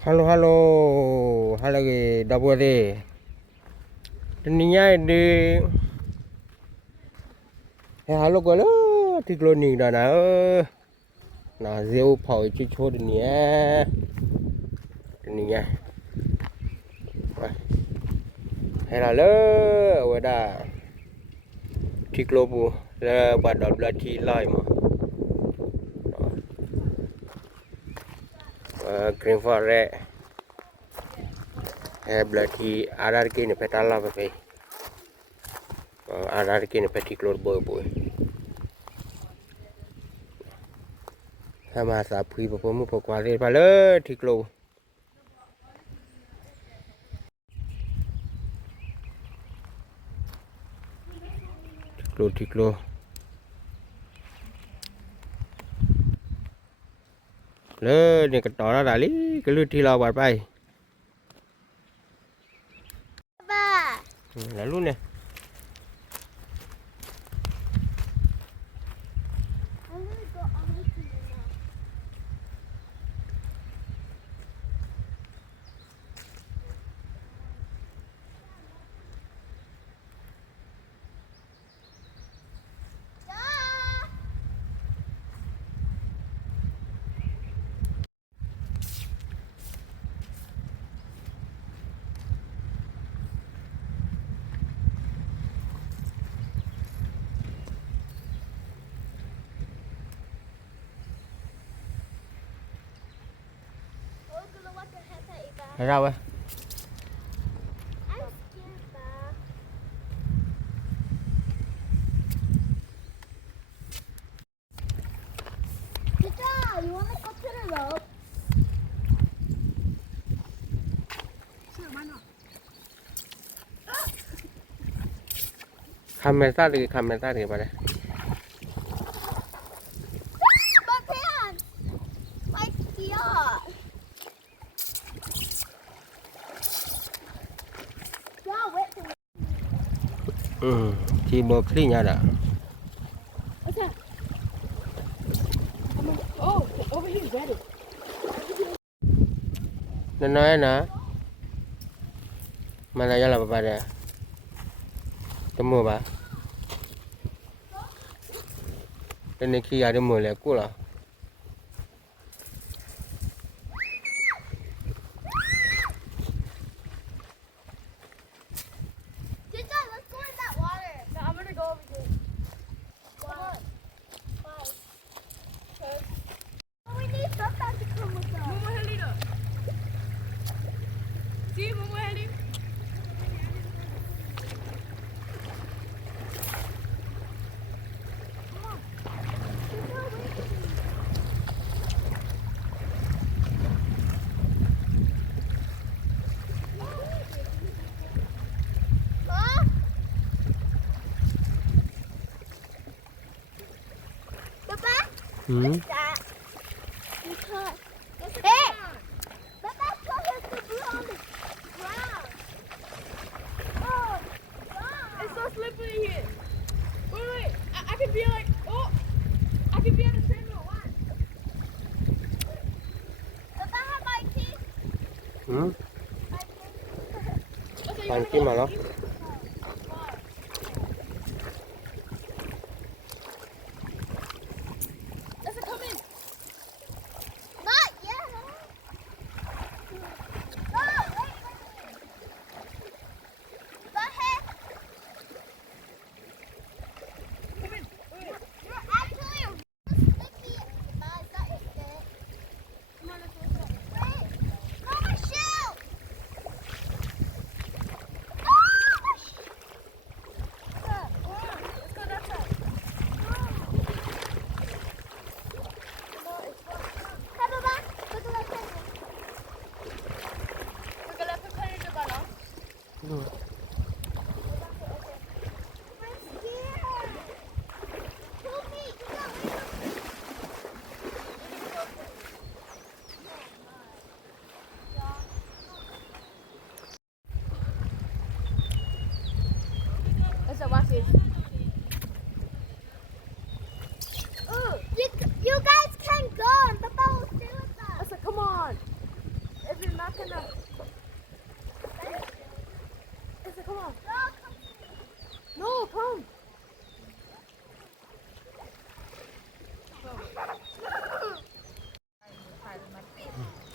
Halo halo, halo ke dapur deh. Teninya di, halo kau lo, di kloning dah nah zeu pau cucu teninya, teninya. Halo, wadah, di klobu, le pada belah di lai mah. Green forest, belah di RRQ ni petal lah apa? RRQ ni peti klor boy. Sama sapi bapamu pokok ada le di klo. Di klo. Le ni ketora dali, kelu di lawan pai. Lalu ni. Sao vậy? You want to go to the road? Sure, why not? Kamera di mana? My pants! My skirt! Yeah, wait for me. Ci clean ada. What's that? Oh, over here is ready. Nanoy na. Mana jalan apa dia? Temu ba? Ini ki ada mulai kula. Tita, let's go in that water. No, I'm gonna go over here. Why? Why? Okay. Oh, we need something to come with us. Momo Helena. See, Momo Helena. Huh? Papa? What's that? Because. Hey! Papa, there's the blue on the ground. Oh, wow. It's so slippery here. Wait. I could be like, oh, I could be on the same road. Watch. Papa, have my key? My key? Okay, Panci malah. Let's come in. Not yet. No, wait. Go ahead. Come in. Wait. You're actually a sticky. Is that your stick? Come on, let's go. Wait. No, my shoe. Ah!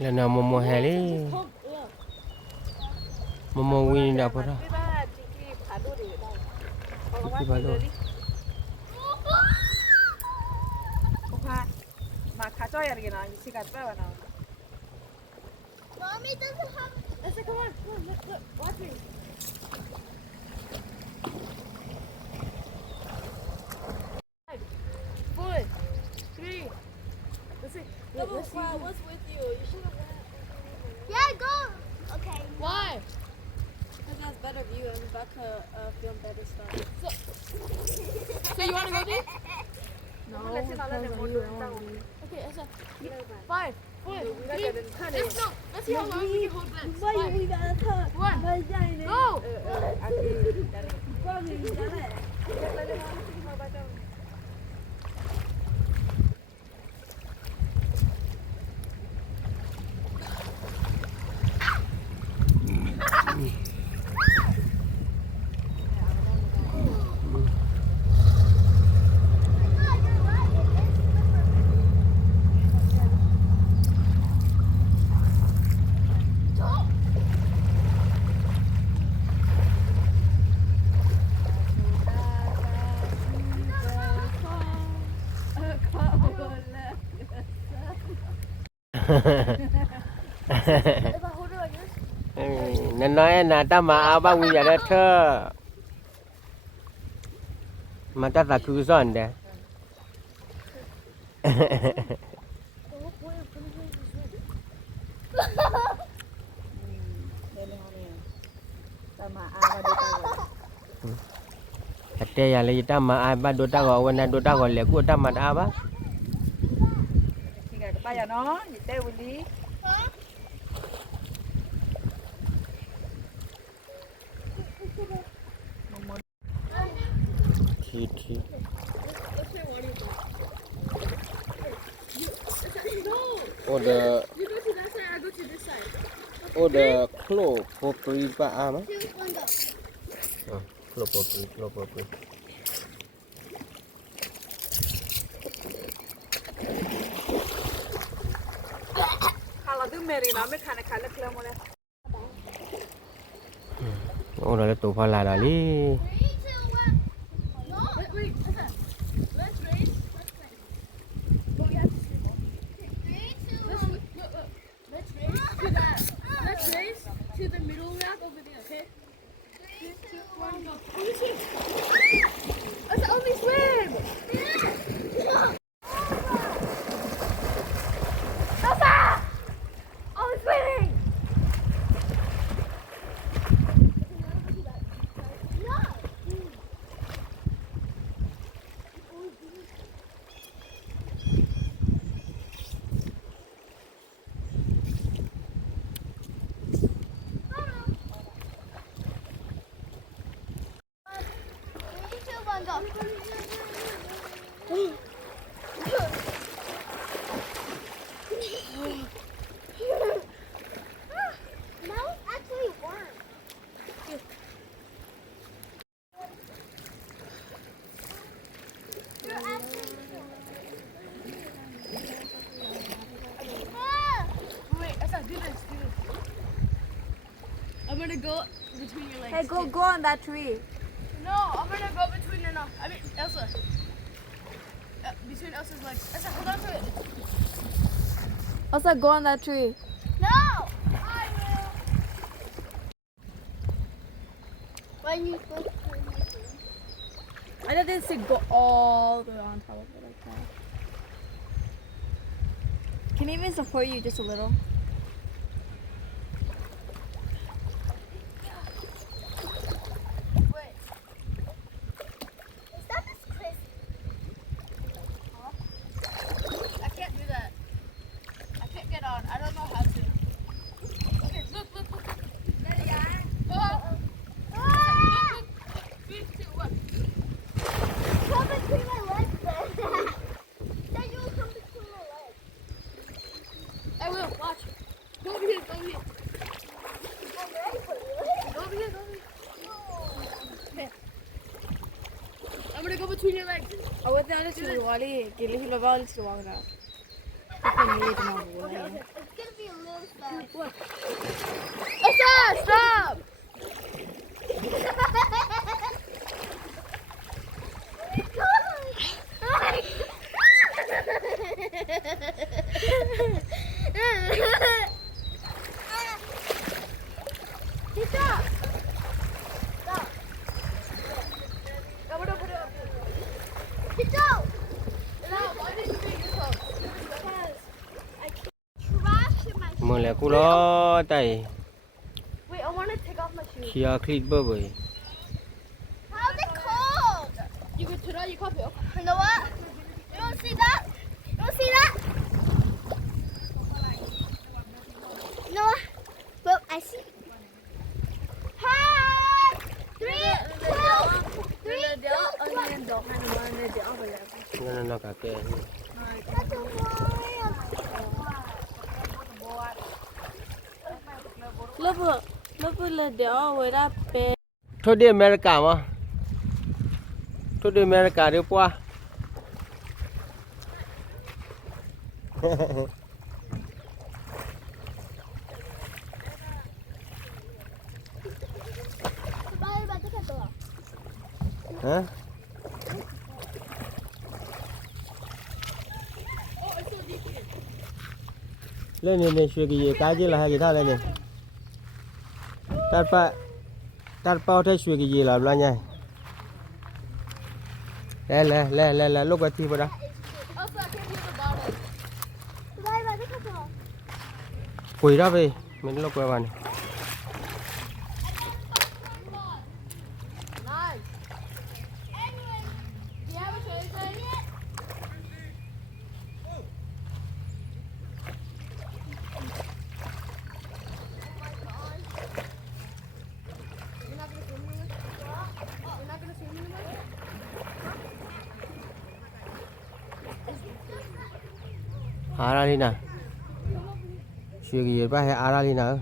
Là nào mò mò hè đi. Mò win đã phải đó. Cái bà đó. 막 가져야 되겠나? 지가 빼와 나. Mommy doesn't have. Let's come on, look, watch me. 4, 3. Let's see. Let's see. What's with you? You should have went. Yeah, go. Okay. Why? Because that's better view and back film better stuff. So you want to go deep? No, let's not let them order it down. Okay, let's 5, 4, 3. Let's go. Let's see how long we can hold this. 5, 1. Go. Nên nói là ta mà áo bao nhiêu đó thơ. Mà ta là cứ dọn đấy. Ada yang lagi tama apa dota gak warna dota gak leku tama apa? 지가 빠야 너. 이때 우리. Titi. Oh the. You go to that side, I go to this side. Oh the clo popri pa ama? Go. Oh clo popri. Kalau tu meri nama khana khana kelam boleh. Oh dah tu pala dah li. 3, 2, 1. No. Wait, let's race. But we have to sleep on. 3, 2, Let's 1. look. Let's race to that. Let's race to the middle rack over there, okay? 3, 2, 1, 1. go. Only swim. Let's only swim. Elsa! Only swimming. Now it's actually warm. You're actually Wait, Elsa, do this. I'm gonna go between your legs. Hey, go on that tree. No, I'm gonna go between your I mean, Elsa. Between Elsa's legs. Elsa, hold on to it. Also, go on that tree. No! I will. When you go to I did this to go all the way on top of it like that. Can I even support you just a little? Wait. Is that Miss Chris? I can't do that. I can't get on. I don't know how to. Okay, look. Ah! Look. 3, 2, 1. Come between my legs then. Then you will come between my legs. I will. Watch. Go over here. I'm ready for you. Go over here. Okay. I'm gonna go between your legs. Oh, wait, I'm just going to walk. It's gonna be a little fast. Elsa, stop! Stop! Get out! Why did you make this up? Trash in my มือแหละกูรอใจ Wait, I want to take off my shoes. เคลียร์คลิปเบอร์เว้ย How's it cold? You can turn on your coffee. You know what? You don't see that? You don't see that? You know what? But I see. Hi! 3, 2, 3, 2, 1. นั่นน่ะกะแก That's a wild. Lớp là đéo với đáp bê. โทษดีอเมริกาวะโทษดีอเมริกาเดี๋ยวป่ะ Bye, bye, take a look. ฮะเล่นเนี่ยช่วยกี่กาจีละให้กี่ท่าเล่นเนี่ยตัดเป้าให้ช่วยกี่ละบล้านยังเล่ลูกกะทิปะนะ Elsa, I can't hear the bottle. Bye, bye, take a look. คุยได้ไปมันลูกกะวัน Nice. Anyway, Do you have a change ready? You're not gonna swim anymore? You're not gonna swim anymore? Aralina chuyện gì ba hay Aralina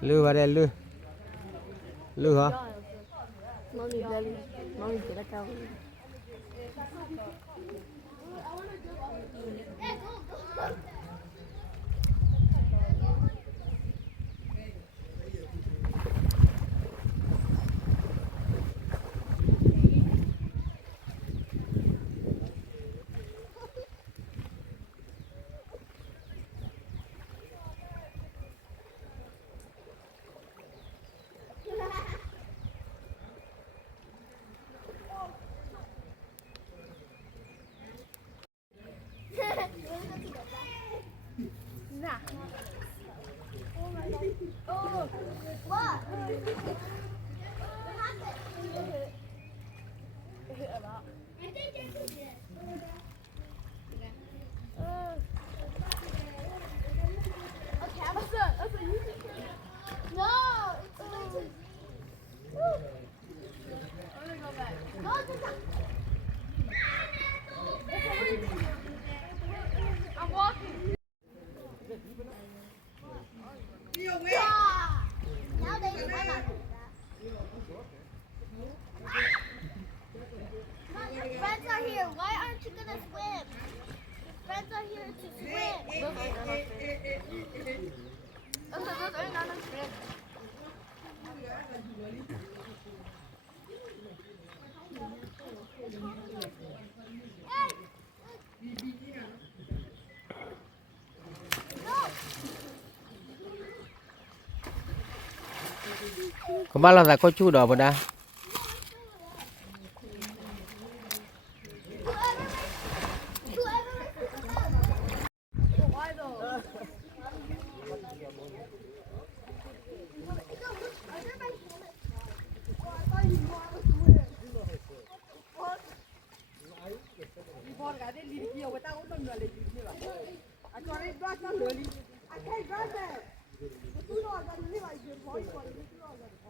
lư vào đây lư hả Mommy belly. Mommy get a cow. what? No, it's going to. I'm gonna go back. No, it's not. I'm walking. Nowadays, why not do that? Your friends are here. Why aren't you gonna swim? Your friends are here to swim. Elsa, those are not enough friends. có bao lâu là có chú đỏ vào đây Why though? I can't drive that. The 2 dollars, I live like this. Why you want to